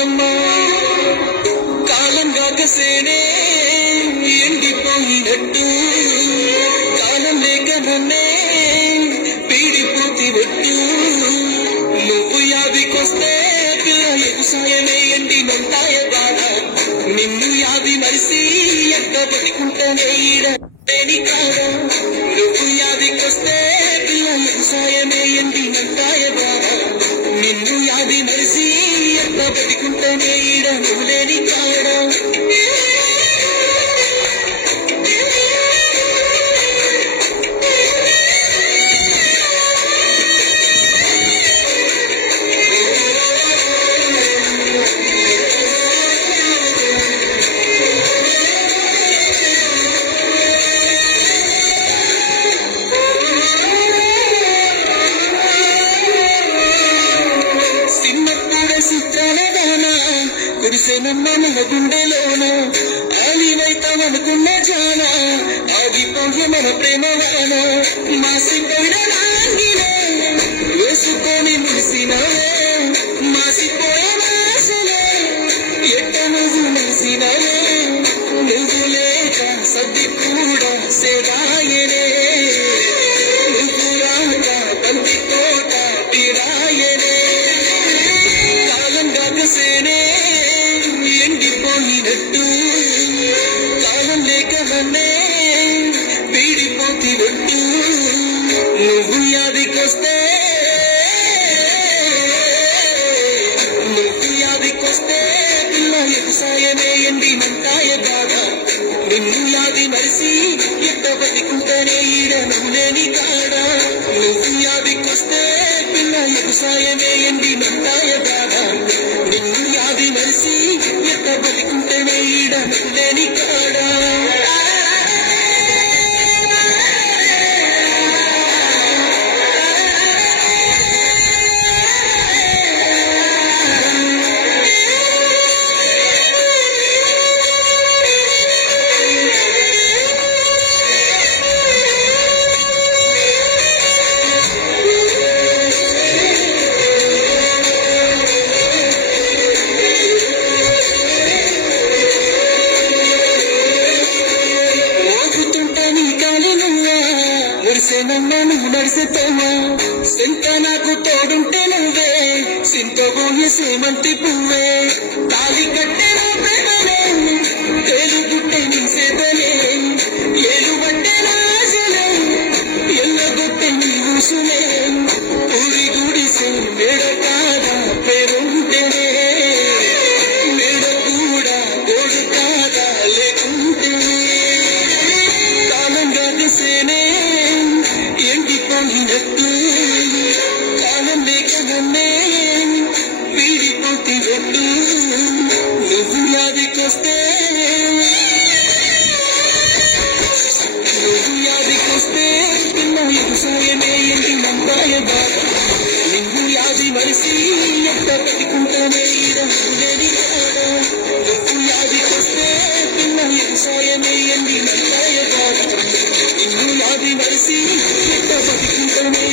పోయిందమ్మా కాలం కాకసేనే ఎండిపోయినట్టు కాలం లేక నన్నే పీడిపోతి పెట్టు నువ్వు యాదికొస్తే పిల్ల వ్యవసాయమే ఎండినంతాయ బాధ నిన్ను యాది మరిసి ఎక్క పెట్టుకుంటానే ఈడ నువ్వు యాదికొస్తే పిల్ల వ్యవసాయమే ఎండినంతాయ బాధ నిన్ను యాది మరిసి ఎక్క పెట్టుకుంటానే ఈడ నువ్వు లేని కాడ కురిసేనమ్మ గుండెలోన ఆలివైతామనుకున్న జాన ఆగిపోయే మన ప్రేమ వాన మాసిపోయిన నాంగిలే వేసుకొని మురిసినవే మాసిపోయే ఆశలే ఎట్ట నువ్వు మురిసినవే నువ్వు లేక సద్ది కూడా సేదాయనే నువ్వు రాక బంతి కోట తీరాయనే కాలం కాకసేనే ఎండిపోయినట్టు కాలం లేక నన్నే పీడిపోతి పెట్టు నువ్వు యాదికొస్తే పిల్ల వ్యవసాయమే ఎండినంతాయ కాదా నిన్ను యాది మరిసి ఎట్ట బతికుంటేనే ఈడ నన్నేని కాడా నువ్వు యాదికొస్తే పిల్ల వ్యవసాయమే ఎండినంతాయ కాదా నిన్ను యాది మరిసి ఎట్ట బతికుంటేనే ఈడ నన్నేని కాడా నువ్వు నడిసేతోమా సింత నాకు తోడుంటే నువ్వే సింతోని సేమంతి పువ్వే తాలి కట్టే నా ప్రేమలే తేలు గుట్టే నీ సేదలే ఏలు బట్టే నా ఆశలే ఎల్లగొట్టే నీ ఊసులే ఊరి గుడిసే మేడ కాదా పేరుంటేనే మేడ కూడా గోడు కాదా లేకుంటేనే కాలం కాకసేనే ఎండిపోయినట్టు కాలం లేక నన్నే పీడిపోతి పెట్టు నువ్వు యాదికొస్తే పిల్ల వ్యవసాయమే ఎండినంతాయ బాధ నిన్ను యాది మరిసి ఎట్ట పెట్టుకుంటానే ఈడ లేని కాడ నువ్వు యాదికొస్తే పిల్ల వ్యవసాయమే ఎండినంతాయ బాధ నిన్ను యాది మరిసి ఎట్ట బతికుంటానే